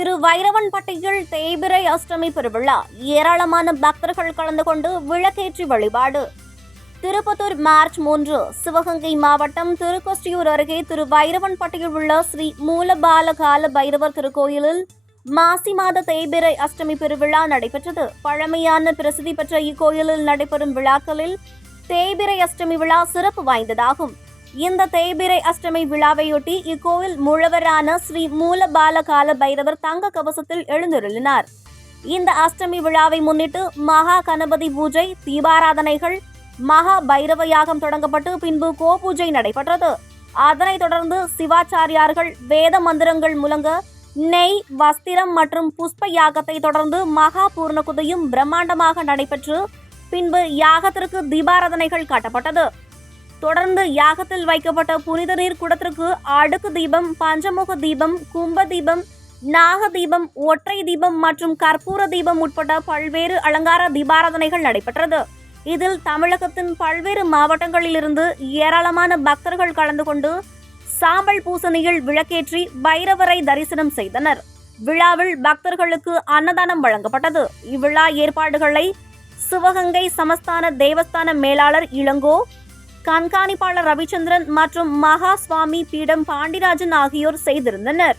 திருவைரவன்பட்டியில் தேய்பிறை அஷ்டமி பெருவிழா ஏராளமான பக்தர்கள் கலந்து கொண்டு விளக்கேற்றி வழிபாடு. திருப்பத்தூர் மார்ச் 3 சிவகங்கை மாவட்டம் திருக்கொஸ்டியூர் அருகே திருவைரவன்பட்டியில் உள்ள ஸ்ரீ மூலபாலகால பைரவர் திருக்கோயிலில் மாசி மாத தேய்பிறை அஷ்டமி பெருவிழா நடைபெற்றது. பழமையான பிரசித்தி பெற்ற இக்கோயிலில் நடைபெறும் விழாக்களில் தேய்பிறை அஷ்டமி விழா சிறப்பு வாய்ந்ததாகும். இந்த தேய்பிறை அஷ்டமி விழாவையொட்டி இக்கோயில் மூலவரான ஸ்ரீ மூலபாலகால பைரவர் தங்க கவசத்தில் எழுந்தருளினார். இந்த அஷ்டமி விழாவை முன்னிட்டு மகா கணபதி பூஜை, தீபாராதனைகள், மகா பைரவ யாகம் தொடங்கப்பட்டு பின்பு கோபூஜை நடைபெற்றது. அதனைத் தொடர்ந்து சிவாச்சாரியார்கள் வேத மந்திரங்கள் முழங்க நெய், வஸ்திரம் மற்றும் புஷ்ப யாகத்தை தொடர்ந்து மகா பூர்ணகுதியும் பிரம்மாண்டமாக நடைபெற்று பின்பு யாகத்திற்கு தீபாராதனைகள் காட்டப்பட்டது. தொடர்ந்து யாகத்தில் வைக்கப்பட்ட புனித நீர் குடத்திற்கு அடுக்கு தீபம், பஞ்சமுக தீபம், கும்ப தீபம், நாக தீபம், ஒற்றை தீபம் மற்றும் கற்பூர தீபம் உட்பட பல்வேறு அலங்கார தீபாராதனைகள் நடைபெற்றது. இதில் தமிழகத்தின் பல்வேறு மாவட்டங்களிலிருந்து ஏராளமான பக்தர்கள் கலந்து கொண்டு சாம்பல் பூசணியில் விளக்கேற்றி பைரவரை தரிசனம் செய்தனர். விழாவில் பக்தர்களுக்கு அன்னதானம் வழங்கப்பட்டது. இவ்விழா ஏற்பாடுகளை சிவகங்கை சமஸ்தான தேவஸ்தான மேலாளர் இளங்கோ, கண்காணிப்பாளர் ரவிச்சந்திரன் மற்றும் மகா சுவாமி பீடம் பாண்டிராஜன் ஆகியோர் செய்திருந்தனர்.